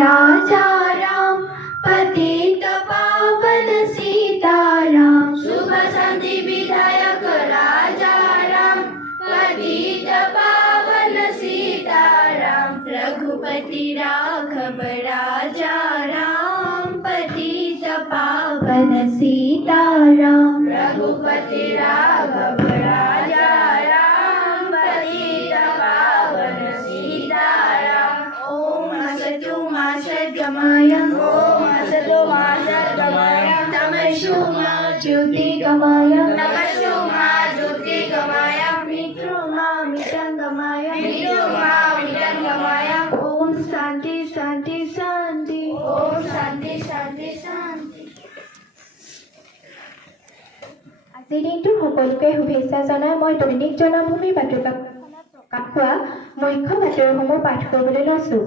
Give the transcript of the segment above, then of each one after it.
राजा राम पतित पावन सीताराम। शुभ शांति विधायक राजा राम पतित पावन सीताराम। रघुपति राघव राजा राम पतित पावन सीताराम। रघुपति राघव राजा राम पतित पावन सीताराम। ओम असतु मा सद्गमय ओम असतो मा सद्गमय तमसो मा ज्योतिर्गमय तमसो मा ज्योतिर्गमय मृत्यु मा मृतंगमय मृत्यु मा मृतंगमय। ओम शांति शांति शांति ओम शांति शांति शांति। আজিৰ দিনটো সকলোকে শুভেচ্ছা জনাই মই দৈনিক জনমভূমিৰ বাতৰিকাকতখনত প্ৰকাশ হোৱা মুখ্য বাতৰিসমূহ পাঠ কৰিবলৈ লৈছোঁ।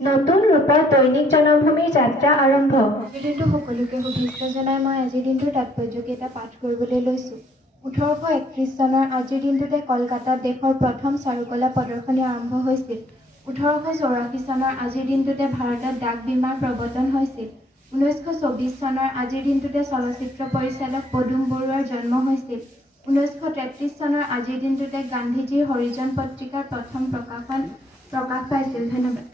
নতুন ৰূপত দৈনিক জনমভূমিৰ যাত্ৰা আৰম্ভ। আজিৰ দিনটো সকলোকে শুভেচ্ছা জনাই মই আজিৰ দিনটোৰ তাৎপৰ্যকেইটা পাঠ কৰিবলৈ লৈছোঁ। 1831 চনৰ আজিৰ দিনটোতে কলকাতাত দেশৰ প্ৰথম চাৰুকলা প্ৰদৰ্শনী আৰম্ভ হৈছিল। 1884 চনৰ আজিৰ দিনটোতে ভাৰতত ডাক বীমাৰ প্ৰৱৰ্তন হৈছিল। 1924 চনৰ আজিৰ দিনটোতে চলচ্চিত্ৰ পৰিচালক পদুম বৰুৱাৰ জন্ম হৈছিল। 1933 চনৰ আজিৰ দিনটোতে গান্ধীজীৰ হৰিজন পত্ৰিকাৰ প্ৰথম প্ৰকাশ পাইছিল। ধন্যবাদ।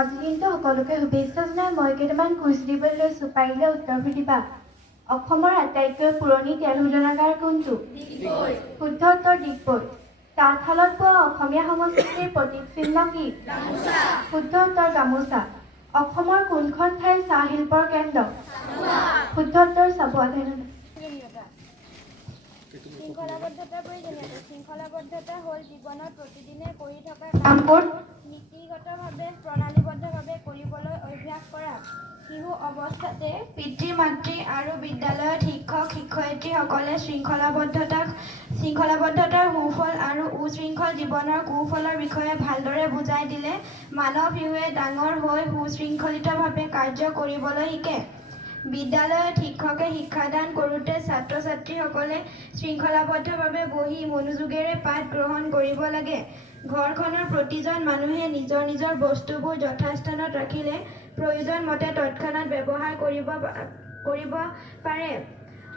আজিৰ দিনটো সকলোকে শুভেচ্ছা জনাই মই কেইটামান কুইজ দিবলৈ লৈছোঁ, পাৰিলে উত্তৰবোৰ দিবা। অসমৰ আটাইতকৈ পুৰণি তেল শোধনাগাৰ কোনটো? শুদ্ধ উত্তৰ ডিগবৈ। তাঁতশালত পোৱা অসমীয়া সংস্কৃতিৰ প্ৰতীক চিহ্ন কি? শুদ্ধ উত্তৰ গামোচা। অসমৰ কোনখন ঠাই চাহ শিল্পৰ কেন্দ্ৰ? শুদ্ধ উত্তৰ চাবুৱা। শৃংখলাবদ্ধতাৰ প্ৰয়োজনীয়তা। শৃংখলাবদ্ধতা হ'ল জীৱনত প্ৰতিদিনে কৰি থকা কামবোৰ নীতিগতভাৱে প্ৰণালীবদ্ধভাৱে কৰিবলৈ অভ্যাস কৰা। শিশু অৱস্থাতে পিতৃ মাতৃ আৰু বিদ্যালয়ত শিক্ষক শিক্ষয়িত্ৰীসকলে শৃংখলাবদ্ধতাৰ সুফল আৰু উশৃংখল জীৱনৰ কুফলৰ বিষয়ে ভালদৰে বুজাই দিলে মানৱ শিশুৱে ডাঙৰ হৈ সুশৃংখলিতভাৱে কাৰ্য কৰিবলৈ শিকে। বিদ্যালয়ত শিক্ষকে শিক্ষাদান কৰোঁতে ছাত্ৰ ছাত্ৰীসকলে শৃংখলাবদ্ধভাৱে বহি মনোযোগেৰে পাঠ গ্ৰহণ কৰিব লাগে। ঘৰখনৰ প্ৰতিজন মানুহে নিজৰ নিজৰ বস্তুবোৰ যথাস্থানত ৰাখিলে প্ৰয়োজন মতে তৎক্ষণাত ব্যৱহাৰ কৰিব পাৰে।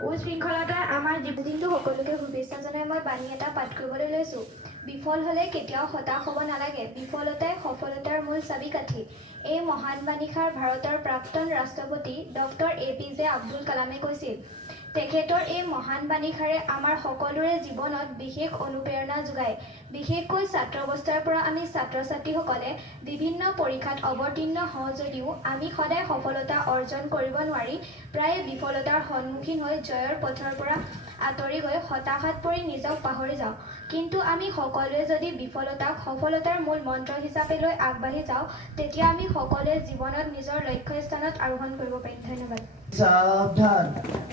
উশৃংখলতা আমাৰ দিনটো সকলোকে শুভেচ্ছা জনাই মই বাণী এটা পাঠ কৰিবলৈ লৈছোঁ। বিফল হ'লে কেতিয়াও হতাশ হ'ব নালাগে। বিফলতাই সফলতাৰ মূল চাবিকাঠি। এই মহান বাণীষাৰ ভাৰতৰ প্ৰাক্তন ৰাষ্ট্ৰপতি ডক্টৰ APJ আব্দুল কালামে কৈছিল। তেখেতৰ এই মহান বাণীষাৰে আমাৰ সকলোৰে জীৱনত বিশেষ অনুপ্ৰেৰণা যোগায়। বিশেষকৈ ছাত্ৰ অৱস্থাৰ পৰা আমি ছাত্ৰ ছাত্ৰীসকলে বিভিন্ন পৰীক্ষাত অৱতীৰ্ণ হওঁ যদিও আমি সদায় সফলতা অৰ্জন কৰিব নোৱাৰি প্ৰায়ে বিফলতাৰ সন্মুখীন হৈ জয়ৰ পথৰ পৰা আঁতৰি গৈ হতাশাত পৰি নিজক পাহৰি যাওঁ। কিন্তু আমি সকলোৱে যদি বিফলতাক সফলতাৰ মূল মন্ত্ৰ হিচাপে লৈ আগবাঢ়ি যাওঁ তেতিয়া আমি সকলোৱে জীৱনত নিজৰ লক্ষ্যস্থানত আৰোহণ কৰিব পাৰিম। ধন্যবাদ। সাৱধান,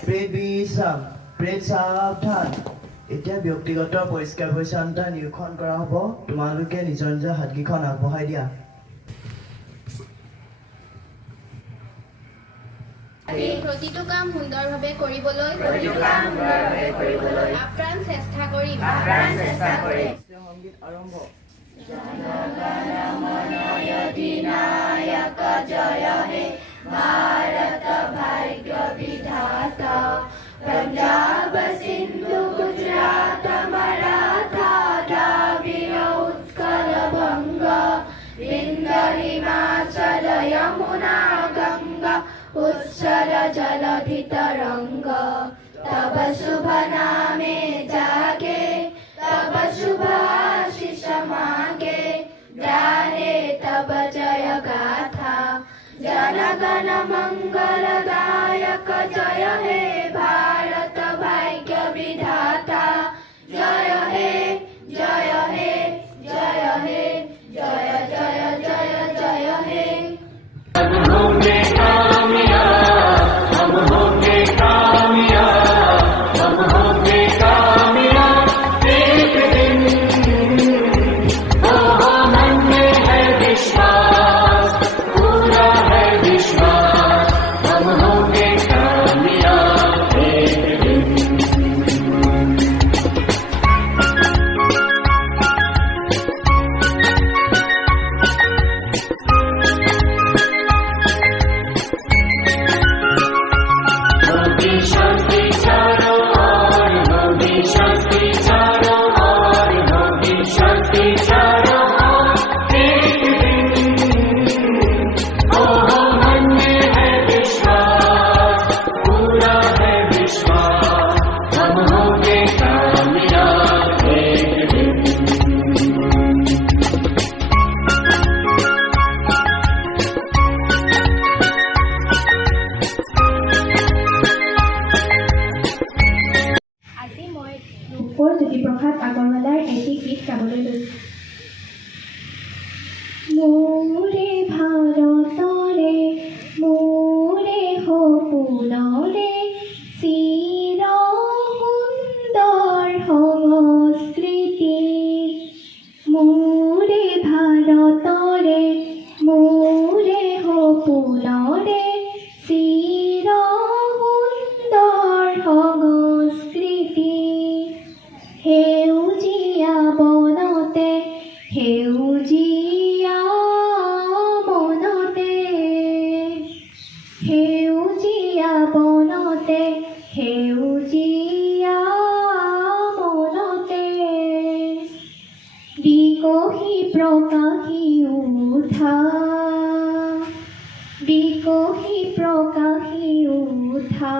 প্ৰেত বিশ্ৰাম, প্ৰেত সাৱধান। এতিয়া ব্যক্তিগত পৰিষ্কাৰ পৰিচ্ছন্নতা নিৰীক্ষণ কৰা হ'ব। তোমালোকে নিজৰ নিজৰ হাতকেইখন আগবঢ়াই দিয়া। প্ৰতিটো কাম সুন্দৰভাৱে কৰিবলৈ আপ্ৰাণ চেষ্টা কৰিম। সংগীত আৰম্ভ। जनगणमनयधिनायक जय हे भारत भाग्य विधाता। पंजाब सिंधु गुजरात मराठा द्राविड़ उत्कल बंग विंध्य हिमाचल यमुना गंगा उत्सर जलधि तरंग। तब शुभ नामे जागे तब शुभ आशीष मांगे गाहे तब जय गाथा। जनगण मंगल दायक जय हे भारत भाग्य विधाता। जय हे जय हे जय हे जय जय जय जय हे। हम होंगे कामयाब, हम होंगे कामयाब, हम होंगे कामयाब एक दिन। ओ मन में है विश्वास, पूरा है विश्वास, हम होंगे कामयाब। ৰূপৰ জ্যোতিপ্ৰসাদ আগৰৱালাৰ এটি গীত গাবলৈ লৈছোঁ। মোৰে ভাৰতৰে মোৰে সপোনৰে চিৰ সুন্দৰ সংস্কৃতি, মোৰে ভাৰতৰে মোৰে সপোনৰে চিৰ সুন্দৰ সংস্কৃতি, সেউজীয়া বনতে সেউজীয়া বনতে সেউজীয়া বনতে সেউজীয়া বনতে বিকশি প্ৰকাশি উঠা বিকশি প্ৰকাশি উঠা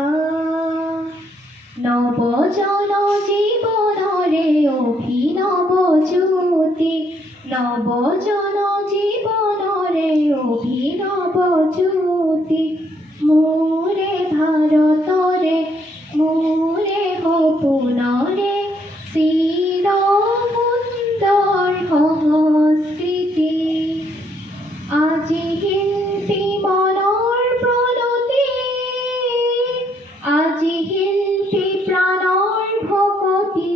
নৱজন জীৱনৰে অভিনৱ জ্যোতি, নৱজন জীৱনৰে অভিনৱ জ্যোতি, মোৰে ভাৰতৰে মোৰে সপোনৰে চিৰ সুন্দৰ সংস্কৃতি, আজি শিল্পী মনৰ প্ৰণতি, আজি শিল্পী প্ৰাণৰ ভকতি,